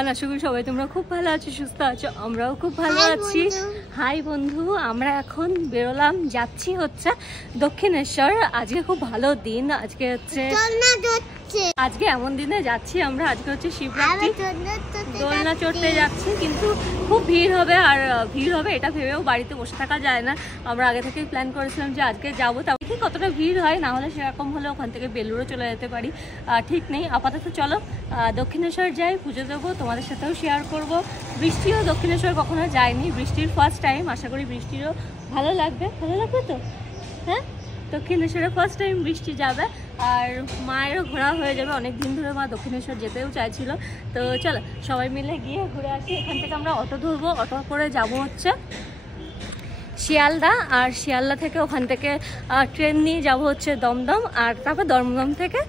Everyone, আশা করি সবাই তোমরা খুব ভালো আছো, সুস্থ আছো। আমরাও খুব ভালো আছি। হাই বন্ধু, আমরা এখন বেরোলাম, যাচ্ছি হচ্ছে দক্ষিণেশ্বর। আজকে খুব ভালো দিন, আজকে হচ্ছে আজকে এমন দিনে যাচ্ছি আমরা, আজকে হচ্ছে শিবরাত্রি, দোলনা চড়তে যাচ্ছি। কিন্তু খুব ভিড় হবে, আর ভিড় হবে এটা ভেবেও বাড়িতে বসে থাকা যায় না। আমরা আগে থেকেই প্ল্যান করেছিলাম যে আজকে যাবো, তাও ঠিক কতটা ভিড় হয়, না হলে সেরকম হলে ওখান থেকে বেলুড়ও চলে যেতে পারি, ঠিক নেই। আপাতত চলো দক্ষিণেশ্বর যাই, পুজো দেবো, তোমাদের সাথেও শেয়ার করব। বৃষ্টিও দক্ষিণেশ্বর কখনো যায়নি, বৃষ্টির ফার্স্ট টাইম, আশা করি বৃষ্টিরও ভালো লাগবে। ভালো লাগবে তো? হ্যাঁ, দক্ষিণেশ্বরে ফার্স্ট টাইম বৃষ্টি যাবে, আর মায়েরও ঘোরা হয়ে যাবে। অনেক দিন ধরে মা দক্ষিণেশ্বর যেতেও চাইছিল। তো চলো সবাই মিলে গিয়ে ঘুরে আসি। এখান থেকে আমরা অটো ধরবো, অটো করে যাব হচ্ছে শিয়ালদা, আর শিয়ালদা থেকে ওখান থেকে ট্রেন নিয়ে যাব হচ্ছে দমদম, আর তারপর দমদম থেকে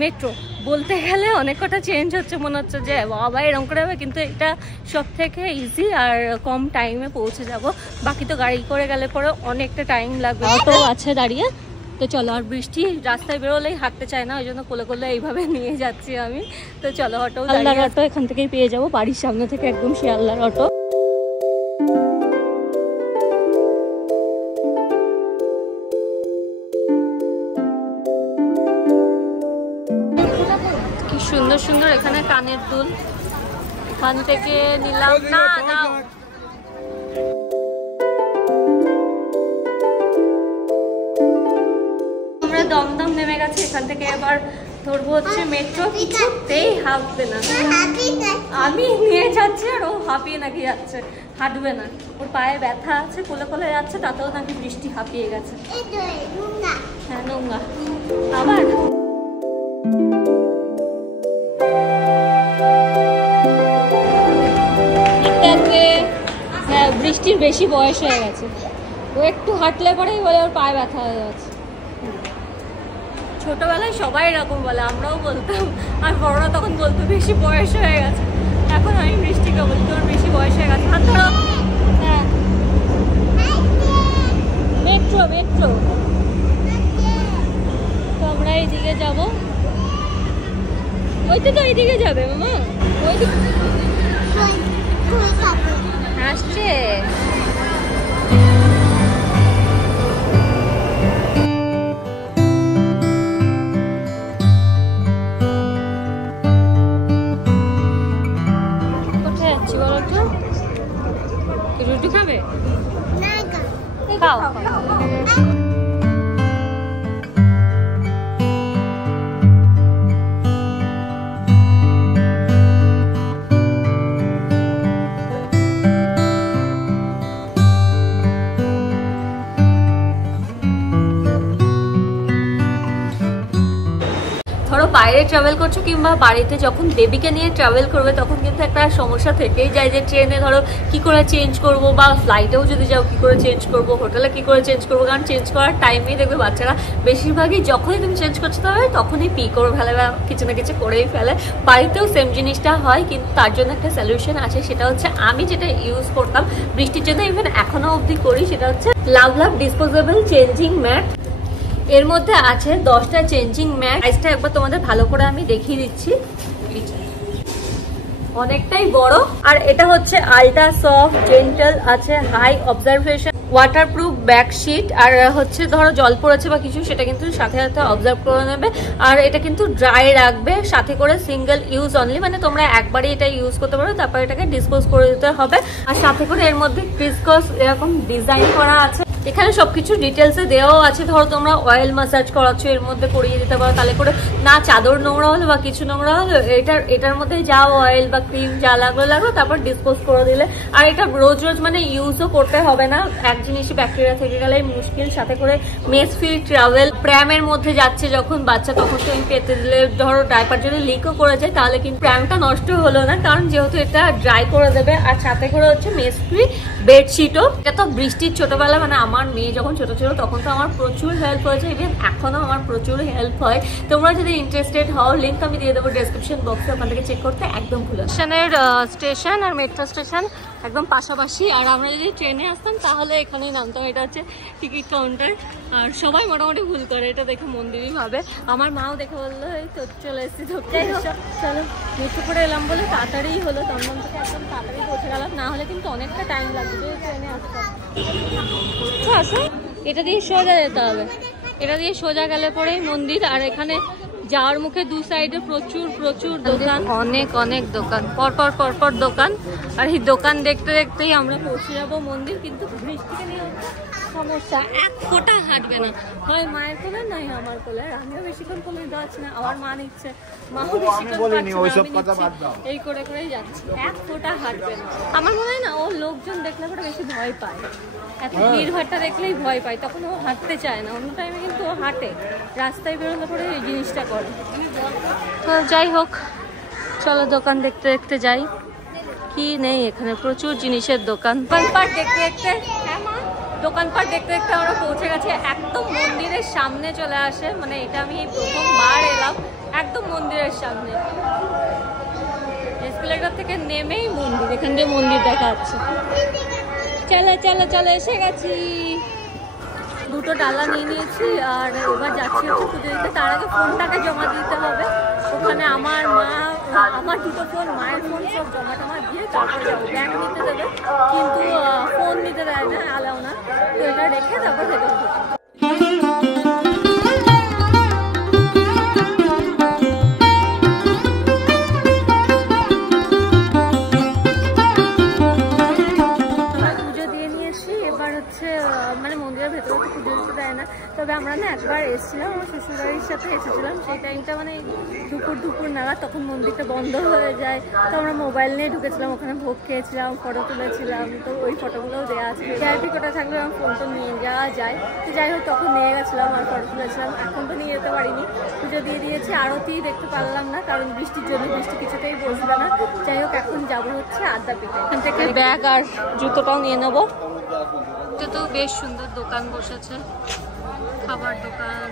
মেট্রো। বলতে গেলে অনেক কটা চেঞ্জ হচ্ছে, মনে হচ্ছে যে বাবা এরকম করে হবে, কিন্তু এটা সব থেকে ইজি আর কম টাইমে পৌঁছে যাব। বাকি তো গাড়ি করে গেলে পরে অনেকটা টাইম লাগবে। অটো আছে দাঁড়িয়ে, তো চলো। আর বৃষ্টি রাস্তায় বেরোলেই হাঁটতে চায় না, ওই জন্য কোলে কোলে এইভাবে নিয়ে যাচ্ছি আমি। তো চলো, অটো শিয়ালদার অটো এখান থেকেই পেয়ে যাবো, বাড়ির সামনে থেকে একদম শিয়ালদার অটো। সুন্দর সুন্দর এখানে কানের দুল, ওখান থেকে নিলাম। না দাও, আমরা দমদম নেমে গেছি, এখান থেকে এবার ধরবো হচ্ছে মেট্রো। কিছুতেই হাঁটবে না, আমি নিয়ে যাচ্ছি আর ও হাঁপিয়ে নাকি যাচ্ছে, হাঁটবে না, ওর পায়ে ব্যথা আছে, কোলে কোলে যাচ্ছে, তাতেও নাকি বৃষ্টি হাঁপিয়ে গেছে। হ্যাঁ, নোংরা আবার। হ্যাঁ, বৃষ্টির বেশি বয়স হয়ে গেছে, ও একটু হাঁটলে পরেই বলে ওর পায়ে ব্যথা হয়ে যাচ্ছে। ছোটবেলায় সবাই এরকম বলে, আমরাও বলতাম, আর বড়রা তখন বলতো বেশি বয়স হয়ে গেছে। এখন আমি বৃষ্টিকে বলছি ওর বেশি বয়স হয়ে গেছে। হাত ধরো। হ্যাঁ, মেট্রো মেট্রো। তো আমরা এইদিকে যাবো, ওইতে তো এইদিকে যাবে মামা, ওইদিকে আসছে। কোথায় যাচ্ছি বলো তো? রুটি খাবে? খাও। ধরো বাইরে ট্রাভেল করছো কিংবা বাড়িতে যখন বেবিকে নিয়ে ট্রাভেল করবে, তখন কিন্তু একটা সমস্যা থেকেই যায় যে ট্রেনে ধরো কি করে চেঞ্জ করব, বা ফ্লাইটেও যদি যাও কি করে চেঞ্জ করব, হোটেলে কি করে চেঞ্জ করবো। কারণ চেঞ্জ করার টাইমেই দেখবে বাচ্চারা বেশিরভাগই যখনই তুমি চেঞ্জ করতে হবে তখনই পি করে ফেলে বা কিছু না কিছু করেই ফেলে। বাড়িতেও সেম জিনিসটা হয়, কিন্তু তার জন্য একটা সলিউশন আছে, সেটা হচ্ছে আমি যেটা ইউজ করতাম বৃষ্টির জন্য, ইভেন এখনো অবধি করি, সেটা হচ্ছে লাভ ডিসপোজেবল চেঞ্জিং ম্যাট। এর মধ্যে আছে 10টা চেঞ্জিং ম্যাট। সাইজটা একবার তোমাদের ভালো করে আমি দেখিয়ে দিচ্ছি, অনেকটাই বড়। আর এটা হচ্ছে আলট্রা সফট, জেন্টাল, আছে হাই অবজারভেশন, ওয়াটারপ্রুফ ব্যাকশিট। আর হচ্ছে ধরো জল পড়েছে বা কিছু, সেটা কিন্তু সাথে সাথে অবজার্ভ করে নেবে। আর এটা কিন্তু ড্রাই রাখবে, সাথে করে সিঙ্গেল ইউজ অনলি, মানে তোমরা একবারই এটা ইউজ করতে পারো, তারপর এটাকে ডিসপোজ করে দিতে হবে। আর সাথে করে এর মধ্যে ক্রিসকস এরকম ডিজাইন করা আছে। এখানে সবকিছু ডিটেলসে দেওয়াও আছে। ধরো তোমরা অয়েল ম্যাসাজ করাচ্ছ, এর মধ্যে করিয়ে দিতে পারো, তাহলে করে না চাদর নোংরা হলো বা কিছু নোংরা হলো, এটার মধ্যে যা অয়েল বা ক্রিম যা লাগলো তারপর ডিসপোজ করে দিলে। আর এটা রোজ রোজ মানে ইউজও করতে হবে না, এক জিনিসই ব্যাকটেরিয়া থেকে গেলে মুশকিল। সাথে করে মেস ফ্রি ট্রাভেল, প্র্যামের মধ্যে যাচ্ছে যখন বাচ্চা, তখন তুমি পেতে দিলে ধরো ডাইপার যদি লিকও করে যায় তাহলে কিন্তু প্র্যামটা নষ্ট হলো না, কারণ যেহেতু এটা ড্রাই করে দেবে। আর সাথে করে হচ্ছে মেস ফ্রি বেডশিটও। এটা তো বৃষ্টির ছোটবেলা, মানে আমার মেয়ে যখন ছোট ছিল তখন তো আমার প্রচুর হেল্প হয়েছে, ইভেন এখনো আমার প্রচুর হেল্প হয়। তোমরা যদি ইন্টারেস্টেড হও, লিঙ্ক আমি দিয়ে দেবো ডেসক্রিপশন বক্সে, ওখান থেকে চেক করতে একদম ভুলো। স্টেশন আর মেট্রো স্টেশন একদম পাশাপাশি। আর আমরা যদি ট্রেনে আসতাম তাহলে এখানেই নামতাম। এটা হচ্ছে টিকিট কাউন্টার, আর সবাই মোটামুটি ভুল করে এটা দেখে, মন্দিরই ভাবে। আমার মাও দেখে বললো এই তো চলে এসেছি। চলো মেট্রো করে এলাম বলে তাড়াতাড়ি হলো, দমদম থেকে একদম তাড়াতাড়ি পৌঁছে গেলাম, না হলে কিন্তু অনেকটা টাইম লাগবে যদি ট্রেনে আসতে। আসো, এটা দিয়ে সোজা যেতে হবে, এটা দিয়ে সোজা গেলে পরেই মন্দির। আর এখানে যাওয়ার মুখে দু সাইডে প্রচুর প্রচুর দোকান, অনেক অনেক দোকান, পরপর পরপর দোকান। আর এই দোকান দেখতে দেখতেই আমরা পৌঁছে যাবো মন্দির। কিন্তু বৃষ্টিকে নিয়ে সমস্যা, এক ফোঁটা হাঁটবে না, হয় মায়ের কোলে নয় আমার কোলে। আমিও বেশিক্ষণ কোলে যাচ্ছি না, আমার মা নিচ্ছে, মাও বেশিক্ষণ এই করে করেই যাচ্ছি, এক ফোঁটা হাঁটবে না। আমার মনে হয় না ও লোকজন দেখলে পরে বেশি ভয় পায়, এত ভিড় ভাট্টা দেখলেই ভয় পায়, তখন ও হাঁটতে চায় না। অন্য টাইমে কিন্তু ও হাঁটে, রাস্তায় বেরোলে পরে এই জিনিসটা করে। তো যাই হোক, চলো দোকান দেখতে দেখতে যাই, কি নেই এখানে, প্রচুর জিনিসের দোকান। দোকানপাট দেখতে দেখতে, হ্যাঁ মা, দোকানপাট দেখতে দেখতে আমরা পৌঁছে গেছি একদম মন্দিরের সামনে চলে আসে। মানে এটা আমি প্রথমবার এলাম একদম মন্দিরের সামনে, এসকেলেটর থেকে নেমেই মন্দির, এখান দিয়ে মন্দির দেখা যাচ্ছে। চলো চলো চলো, এসে গেছি। দুটো ডালা নিয়ে নিয়েছি আর এবার যাচ্ছি হচ্ছে পুজো দিতে। তার আগে ফোনটাকে জমা দিতে হবে ওখানে। আমার মা, আমার দুটো ফোন, মায়ের ফোন সব জমা টমা দিয়ে তারপরে যাবো। ব্যাগ নিতে দেবে কিন্তু ফোন নিতে দেয় না, অ্যালাউ না, তো এটা রেখে তারপর ভেতরে ঢুকবো। মানে মন্দিরের ভেতরে তো পুজো দিতে দেয় না, তবে আমরা না একবার এসেছিলাম আমার শ্বশুরবাড়ির সাথে এসেছিলাম, সেই টাইমটা মানে দুপুর নাগাদ, তখন মন্দিরটা বন্ধ হয়ে যায়। তো আমরা মোবাইল নিয়ে ঢুকেছিলাম, ওখানে ভোগ খেয়েছিলাম, ফটো তুলেছিলাম, তো ওই ফটোগুলোও দেওয়া আছে। ভিআইপি কোটা থাকলে আমার ফোন তো নিয়ে যাওয়া যায়, তো যাই হোক তখন নিয়ে গেছিলাম আর ফটো তুলেছিলাম। এখন তো নিয়ে যেতে পারিনি, পুজো দিয়ে দিয়েছি, আরতি দেখতে পারলাম না কারণ বৃষ্টির জন্য, বৃষ্টি কিছুতেই বসবে না। যাই হোক এখন যাবো হচ্ছে আদ্যাপীঠে, এখান থেকে ব্যাগ আর জুতোটাও নিয়ে নেবো। তো বেশ সুন্দর দোকান বসেছে, খাবার দোকান,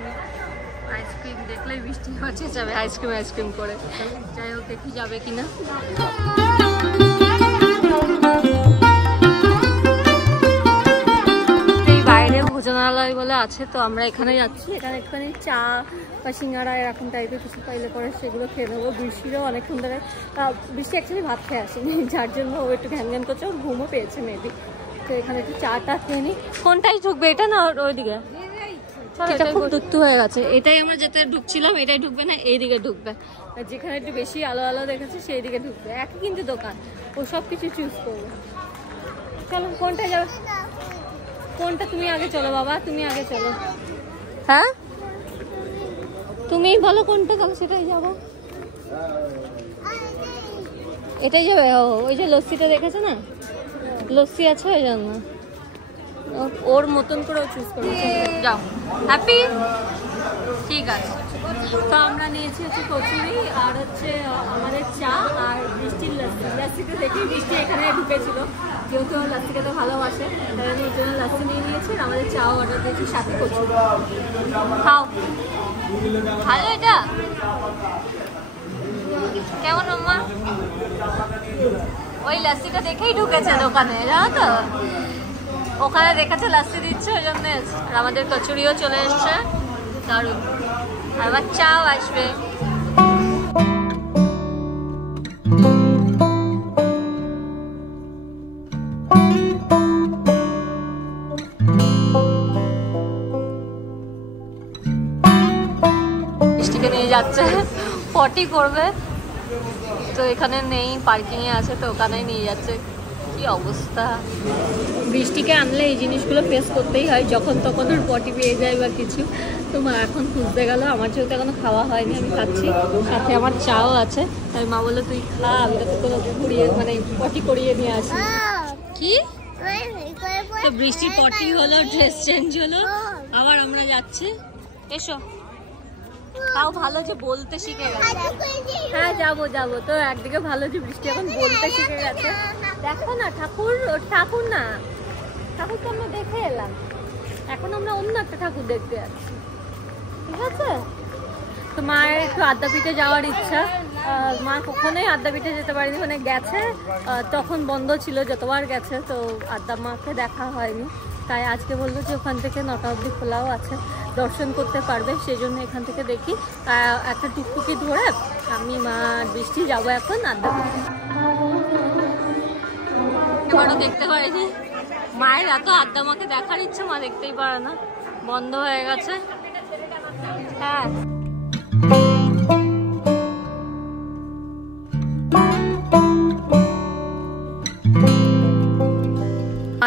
আইসক্রিম, দেখলেই বৃষ্টি হচ্ছে যাবে আইসক্রিম করে। যাই হোক দেখি যাবে কিনা। এই বাইরে ভোজনালয় বলে আছে, তো আমরা এখানে যাচ্ছি। এখানে একটুখানি চা বা সিঙ্গারা এরকম টাইপের কিছু পাইলে পরে সেগুলো খেয়ে নেবো। বৃষ্টিরও অনেকক্ষণ ধরে, বৃষ্টি অ্যাকচুয়ালি ভাত খেয়ে আসেনি, যার জন্য ও একটু ঘ্যান করছে, ওর ঘুমও পেয়েছে মেবি। তো এখানে একটু চাটা খেয়ে নিই। কোনটাই ঢুকবে, এটা না ওইদিকে? এটা খুব দুত্তু হয়ে গেছে, এটাই আমরা যেতে ঢুকছিলাম, এটাই ঢুকবে না, এইদিকে ঢুকবে। যেখানে একটু বেশি আলো আলো দেখেছে সেই দিকে ঢুকবে। একই কিন্তু দোকান, ও সব কিছু চুজ করবে। চলো কোনটা যাবে, কোনটা? তুমি আগে চলো বাবা, তুমি আগে চলো। হ্যাঁ তুমিই বলো কোনটা, তাহলে সেটাই যাবো। এটাই যাবে? ওই যে লস্যিটা দেখেছে না, লস্যি আছে ওই জন্য ওর মতন করে চুজ করবে। যাও, হ্যাপি, ঠিক আছে। তো আমরা নিয়েছি হচ্ছে কচুরি আর হচ্ছে আমাদের চা আর বৃষ্টির লস্যি। লস্যিটা দেখেই বৃষ্টি এখানে ঢুকেছিল, যেহেতু লস্যি খেতে ভালোবাসে, তাই আমি ওই জন্য লস্যি নিয়ে নিয়েছি। আর আমাদের চাও অর্ডার দিয়েছি, সাথে কচুরি। খাও, ভালো এটা কেমন মাম্মা? ওই লস্যিটা দেখেই ঢুকেছে দোকানে, জানো তো, ওখানে দেখেছে লস্যি দিচ্ছে ওই জন্য। আর আমাদের কচুরিও চলে এসছে, দারুণ। আর আবার চাও আসবে। বৃষ্টিকে নিয়ে যাচ্ছে, পটি করবে, তো এখানে নেই, পার্কিং এ আছে, তো ওখানেই নিয়ে যাচ্ছে। কি অবস্থা, বৃষ্টিকে আনলে এই জিনিসগুলো ফেস করতেই হয়, যখন তখন ওর পটি পেয়ে যায় বা কিছু। তো মা এখন খুঁজতে গেল, আমার যেহেতু এখনো খাওয়া হয়নি, আমি খাচ্ছি, সাথে আমার চাও আছে। তাই মা বললো তুই খা, আমি তো তোকে করিয়ে, মানে পটি করিয়ে নিয়ে আসি। কি তো বৃষ্টির পটি হলো, ড্রেস চেঞ্জ হলো, আবার আমরা যাচ্ছি। এসো, তাও ভালো যে বলতে শিখে গেছে। হ্যাঁ যাবো যাবো, তো একদিকে ভালো যে বৃষ্টি এখন বলতে শিখে গেছে। দেখো না ঠাকুর, ঠাকুর না, ঠাকুর তো আমরা দেখে এলাম, এখন আমরা অন্য একটা ঠাকুর দেখতে যাচ্ছি, ঠিক আছে? তো মায়ের একটু আদ্যাপীঠে যাওয়ার ইচ্ছা। মা কখনোই আদ্যাপীঠে যেতে পারেনি, মানে গেছে তখন বন্ধ ছিল, যতবার গেছে, তো আদ্যা মাকে দেখা হয়নি। তাই আজকে বললো যে ওখান থেকে 9টা অবধি খোলাও আছে, দর্শন করতে পারবে। সেই জন্য এখান থেকে দেখি একটা টুকটুকি ধরে আমি মা বৃষ্টি যাবো এখন আড্ডা। এবারও দেখতে পারিনি, মায়ের এত আড্ডা মাকে দেখার ইচ্ছে, মা দেখতেই পারে না, বন্ধ হয়ে গেছে। হ্যাঁ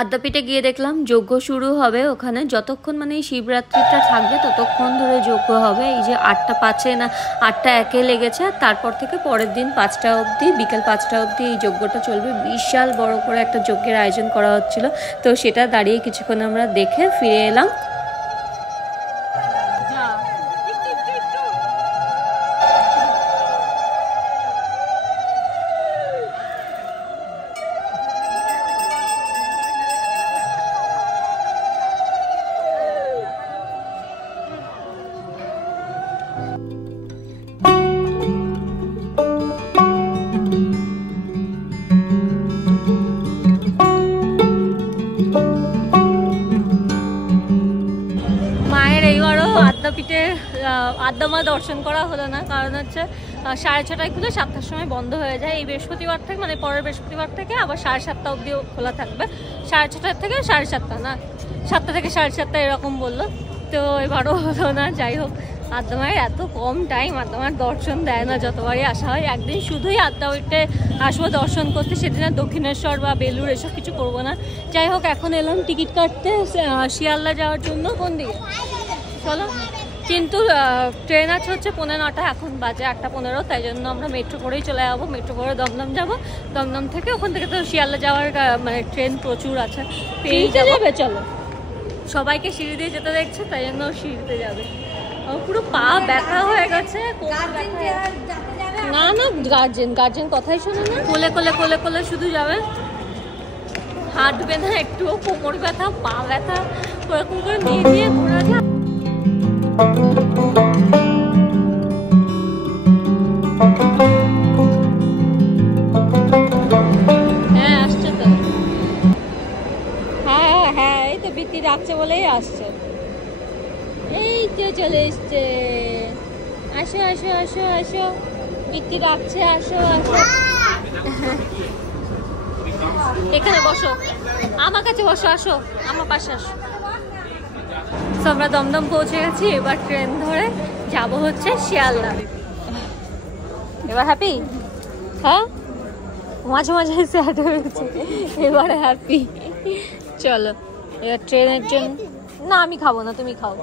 আদ্যাপীঠে গিয়ে দেখলাম যজ্ঞ শুরু হবে ওখানে, যতক্ষণ মানে শিবরাত্রিটা থাকবে ততক্ষণ ধরে যজ্ঞ হবে। এই যে 8টা 5-এ না 8টা 1-এ লেগেছে, তারপর থেকে পরের দিন 5টা অবধি, বিকেল 5টা অবধি এই যজ্ঞটা চলবে। বিশাল বড় করে একটা যজ্ঞের আয়োজন করা হচ্ছিল, তো সেটা দাঁড়িয়ে কিছুক্ষণ আমরা দেখে ফিরে এলাম। আদ্যাপীঠে আদ্যামা দর্শন করা হলো না, কারণ হচ্ছে 6:30টায় খুলে 7টার সময় বন্ধ হয়ে যায়। এই বৃহস্পতিবার থেকে মানে পরের বৃহস্পতিবার থেকে আবার 7:30 অবধি খোলা থাকবে। 6:30 থেকে 7:30 না, 7টা থেকে 7:30 এরকম বললো, তো এবারও হলো না। যাই হোক, আদ্যামায়ের এত কম টাইম, আদ্যামার দর্শন দেয় না যতবারই আসা হয়। একদিন শুধুই আদ্যাপীঠে আসবো দর্শন করতে, সেদিন আর দক্ষিণেশ্বর বা বেলুড় এসব কিছু করবো না। যাই হোক, এখন এলাম টিকিট কাটতে শিয়ালদা যাওয়ার জন্য। কোন দিকে চলো, কিন্তু ট্রেন আছে হচ্ছে 9:15, এখন বাজে 8:15, তাই জন্য আমরা মেট্রো করেই চলে যাবো। মেট্রো করে দমদম যাবো, দমদম থেকে ওখান থেকে তো শিয়ালদা যাওয়ার মানে ট্রেন প্রচুর আছে, পেয়েই যাবে। চলো, সবাইকে সিঁড়ি দিয়ে যেতে দেখছে, তাই জন্য সিঁড়িতে যাবে। পুরো পা ব্যথা হয়ে গেছে। না না, গার্জেন কথাই শোনে না, কোলে কোলে কোলে কোলে শুধু যাবে। হাঁটবে না একটুও, কোমর ব্যথা, পা ব্যথা, ওরকম করে নিয়ে নিয়ে ঘোরা যায়। হ্যাঁ আসছে তো, হ্যাঁ হ্যাঁ, এই তো বৃত্তি ডাকছে বলেই আসছে। এই তো চলে এসছে, আসো আসো আসো আসো, বৃত্তি ডাকছে, আসো আসো। এখানে বসো, আমার কাছে বসো, আসো আমার পাশে আসো। আমরা দমদম পৌঁছে গেছি, এবার ট্রেন ধরে যাব হচ্ছে শিয়ালদা। এবার হ্যাপি? হ্যাঁ, মাঝে মাঝে স্যাড হয়ে গেছে, এবারে হ্যাপি। চলো, এবার ট্রেনের জন্য। না আমি খাবো না, তুমি খাও।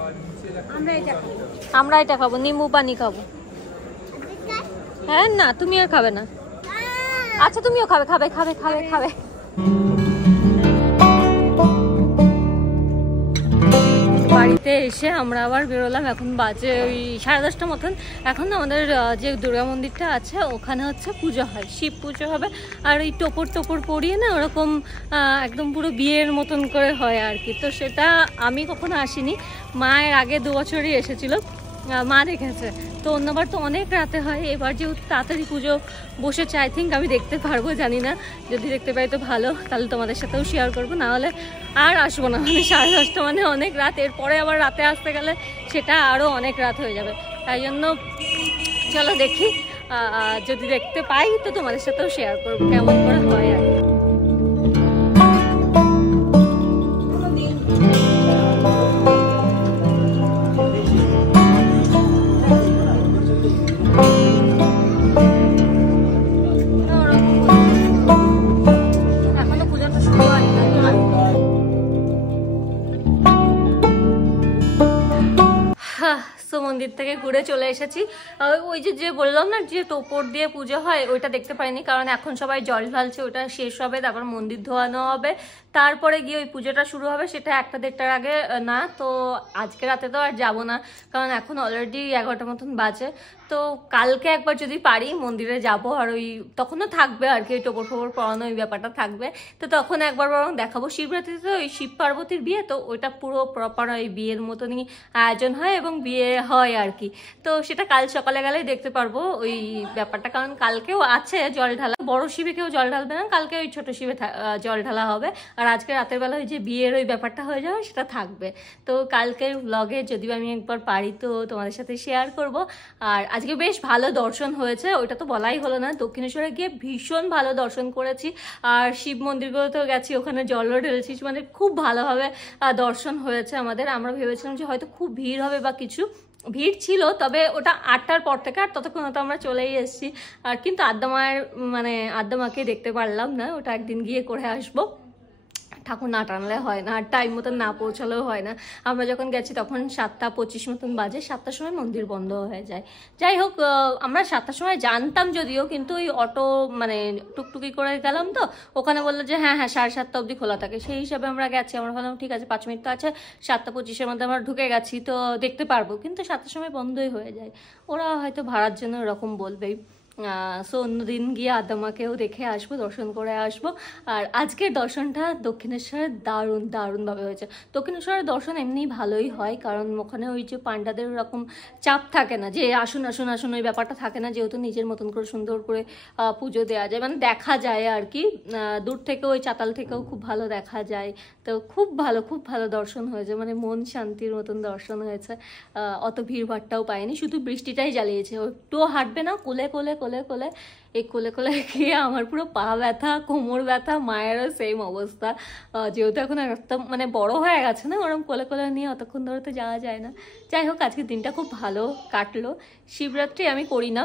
আমরা এটা খাবো, নিম্বু পানি খাবো। হ্যাঁ না, তুমি আর খাবে না। আচ্ছা তুমিও খাবে, খাবে খাবে খাবে খাবে। বাড়িতে এসে আমরা আবার বেরোলাম, এখন বাজে ওই 10:30 মতন। এখন আমাদের যে দুর্গা মন্দিরটা আছে ওখানে হচ্ছে পুজো হয়, শিব পুজো হবে। আর ওই টোপর টোপর পরিয়ে না ওরকম একদম পুরো বিয়ের মতন করে হয় আর কি। তো সেটা আমি কখনো আসিনি, মায়ের আগে 2 বছরই এসেছিল, মা দেখেছে। তো অন্যবার তো অনেক রাতে হয়, এবার যেহেতু তাড়াতাড়ি পুজো বসেছে, আই থিঙ্ক আমি দেখতে পারবো, জানি না। যদি দেখতে পাই তো ভালো, তাহলে তোমাদের সাথেও শেয়ার করবো, না হলে আর আসবো না। মানে 10:30 মানে অনেক রাত, এরপরে আবার রাতে আসতে গেলে সেটা আরও অনেক রাত হয়ে যাবে। তাই জন্য চলো দেখি, যদি দেখতে পাই তো তোমাদের সাথেও শেয়ার করবো কেমন করে হয় আর কি। মন্দির থেকে ঘুরে চলে এসেছি। ওই যে বললাম না যে টোপর দিয়ে পুজো হয়, ওইটা দেখতে পাইনি, কারণ এখন সবাই জল ঢালছে, ওটা শেষ হবে, তারপর মন্দির ধোয়ানো হবে, তারপরে গিয়ে ওই পুজোটা শুরু হবে। সেটা 1টা-1:30টার আগে না, তো আজকে রাতে তো আর যাবো না, কারণ এখন অলরেডি 11টা মতন বাজে। তো কালকে একবার যদি পারি মন্দিরে যাব, আর ওই তখনও থাকবে আর কি ওই টোপর ফোপর পরানো ওই ব্যাপারটা থাকবে, তো তখন একবার বরং দেখাবো। শিবরাত্রিতে ওই শিব পার্বতীর বিয়ে, তো ওইটা পুরো প্রপার ওই বিয়ের মতনই আয়োজন হয় এবং বিয়ে হয় আর কি। তো সেটা কাল সকালে গেলেই দেখতে পারবো ওই ব্যাপারটা, কারণ কালকেও আছে জল ঢালা। বড় শিবে কেউ জল ঢালবে না, কালকে ওই ছোট শিবে জল ঢালা হবে। আর আর আজকে রাতের বেলা ওই যে বিয়ের ওই ব্যাপারটা হয়ে যাবে সেটা থাকবে। তো কালকের ব্লগে যদি আমি একবার পারি তো তোমাদের সাথে শেয়ার করব। আর আজকে বেশ ভালো দর্শন হয়েছে, ওইটা তো বলাই হলো না। দক্ষিণেশ্বরে গিয়ে ভীষণ ভালো দর্শন করেছি, আর শিব মন্দিরগুলোতেও গেছি, ওখানে জলও ঢেলেছি, মানে খুব ভালোভাবে দর্শন হয়েছে আমাদের। আমরা ভেবেছিলাম যে হয়তো খুব ভিড় হবে বা কিছু, ভিড় ছিল, তবে ওটা 8টার পর থেকে, আর ততক্ষণ তো আমরা চলেই এসেছি। আর কিন্তু আদ্যা মায়ের মানে আদ্যা মাকে দেখতে পারলাম না, ওটা একদিন গিয়ে করে আসবো। ঠাকুর না টানলে হয় না, আর টাইম মতন না পৌঁছালেও হয় না। আমরা যখন গেছি তখন 7:25 মতন বাজে, 7টার সময় মন্দির বন্ধ হয়ে যায়। যাই হোক, আমরা 7টার সময় জানতাম যদিও, কিন্তু ওই অটো মানে টুকটুকি করে গেলাম তো, ওখানে বললো যে হ্যাঁ 7:30 অবধি খোলা থাকে। সেই হিসাবে আমরা গেছি। আমরা বললাম ঠিক আছে 5 মিনিট তো আছে, 7:25-এর মধ্যে আমরা ঢুকে গেছি তো দেখতে পারবো, কিন্তু 7টার সময় বন্ধই হয়ে যায়। ওরা হয়তো ভাড়ার জন্য এরকম বলবেই। সো অন্যদিন গিয়ে আদ্যা মাকেও দেখে আসবো, দর্শন করে আসবো। আর আজকের দর্শনটা দক্ষিণেশ্বরের দারুণভাবে হয়েছে। দক্ষিণেশ্বরের দর্শন এমনি ভালোই হয়, কারণ ওখানে ওই যে পাণ্ডাদের ওরকম চাপ থাকে না, যে আসুন আসুন আসুন ওই ব্যাপারটা থাকে না, যেহেতু নিজের মতন করে সুন্দর করে পুজো দেওয়া যায়, মানে দেখা যায় আর কি। দূর থেকে ওই চাতাল থেকেও খুব ভালো দেখা যায়। তো খুব ভালো দর্শন হয়েছে, মানে মন শান্তির মতন দর্শন হয়েছে। অত ভিড়ভাড়টাও পাইনি, শুধু বৃষ্টিটাই জ্বালিয়েছে। একটুও হাঁটবে না, কোলে কোলে কোলে কোলে এই কোলে কোলে গিয়ে আমার পুরো পা ব্যথা, কোমর ব্যথা, মায়েরও সেম অবস্থা। যেহেতু এখন একদম মানে বড় হয়ে গেছে না, ওরকম কোলে কোলে নিয়ে অতক্ষণ ধরে তো যাওয়া যায় না। যাই হোক, আজকের দিনটা খুব ভালো কাটলো। শিবরাত্রি আমি করি না,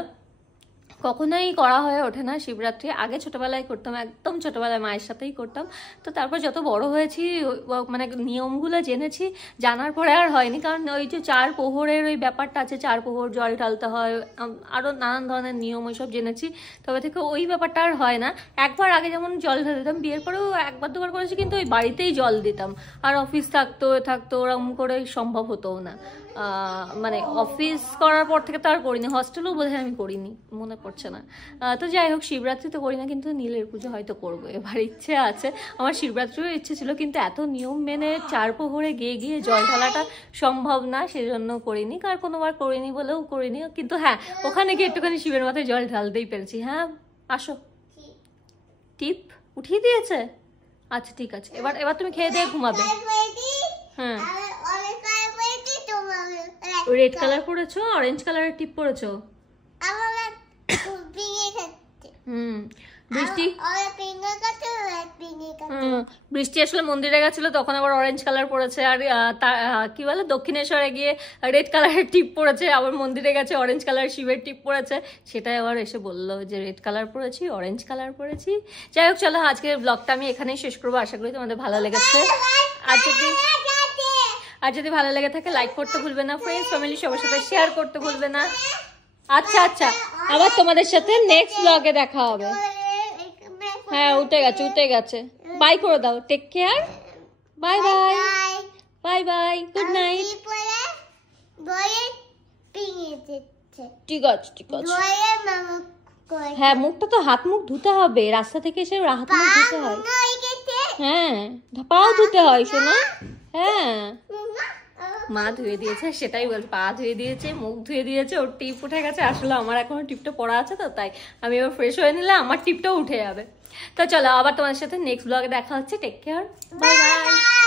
কখনোই করা হয়ে ওঠে না শিবরাত্রি। আগে ছোটবেলায় করতাম, একদম ছোটবেলায় মায়ের সাথেই করতাম। তো তারপর যত বড় হয়েছি মানে নিয়মগুলো জেনেছি, জানার পরে আর হয়নি। কারণ ওই যে 4 প্রহরের ওই ব্যাপারটা আছে, 4 প্রহর জল ঢালতে হয়, আরও নানান ধরনের নিয়ম ওইসব জেনেছি, তবে থেকে ওই ব্যাপারটা আর হয় না। একবার আগে যেমন জল ঢাল দিতাম, বিয়ের পরেও 1-2বার করেছি, কিন্তু ওই বাড়িতেই জল দিতাম। আর অফিস থাকতো ওরকম করে সম্ভব হতো না। মানে অফিস করার পর থেকে তো আর করিনি, হস্টেলেও বোধহয় আমি করিনি, মনে পড়ছে না। তো যাই হোক, শিবরাত্রি তো করি না, কিন্তু নীলের পুজো হয়তো করবো এবার, ইচ্ছে আছে আমার। শিবরাত্রিও ইচ্ছে ছিল, কিন্তু এত নিয়ম মেনে 4 প্রহরে গিয়ে জল ঢালাটা সম্ভব না, সেজন্য করিনি। আর কোনোবার করিনি বলেও করিনি। কিন্তু হ্যাঁ, ওখানে গিয়ে একটুখানি শিবের মাথায় জল ঢালতেই পেরেছি। হ্যাঁ আসো, টিপ উঠিয়ে দিয়েছে? আচ্ছা ঠিক আছে, এবার তুমি খেয়ে দিয়ে ঘুমাবে। হ্যাঁ, রেড কালার পরেছো, অরেঞ্জ কালারের টিপ পরেছো। বৃষ্টি আসলে মন্দিরে গেছিল, তখন আবার অরেঞ্জ কালার পরেছে। আর কি বলে, দক্ষিণেশ্বরে গিয়ে রেড কালারের টিপ পরেছে, আবার মন্দিরে গেছে অরেঞ্জ কালার শিবের টিপ পরেছে। সেটাই আবার এসে বললো যে রেড কালার পরেছি, অরেঞ্জ কালার পরেছি। যাই হোক, চলো আজকের ব্লগটা আমি এখানেই শেষ করবো। আশা করি তোমাদের ভালো লেগেছে। আর যদি ভালো লেগে থাকে লাইক করতে ভুলবে না, ফ্রেন্ডস ফ্যামিলি সবার সাথে শেয়ার করতে ভুলবে না। আচ্ছা, আবার তোমাদের সাথে নেক্সট ব্লগে দেখা হবে। হ্যাঁ, উঠে গেছে। বাই করে দাও, take care, bye bye, good night. ঠিক আছে। হ্যাঁ, মুখটা তো হাত মুখ ধুতে হবে, রাস্তা থেকে এসে হাত মুখ ধুতে হয়। হ্যাঁ, পাও ধুতে হয় শোনা। হ্যাঁ, মা ধুয়ে দিয়েছে, সেটাই বল, পা ধুয়ে দিয়েছে, মুখ ধুয়ে দিয়েছে, ওর টিপ উঠে গেছে। আসলে আমার এখনো টিপটা পড়া আছে, তো তাই আমি এবার ফ্রেশ হয়ে নিলে আমার টিপটাও উঠে যাবে। তো চলো, আবার তোমাদের সাথে নেক্সট ব্লগে দেখা হচ্ছে। Take care, bye by.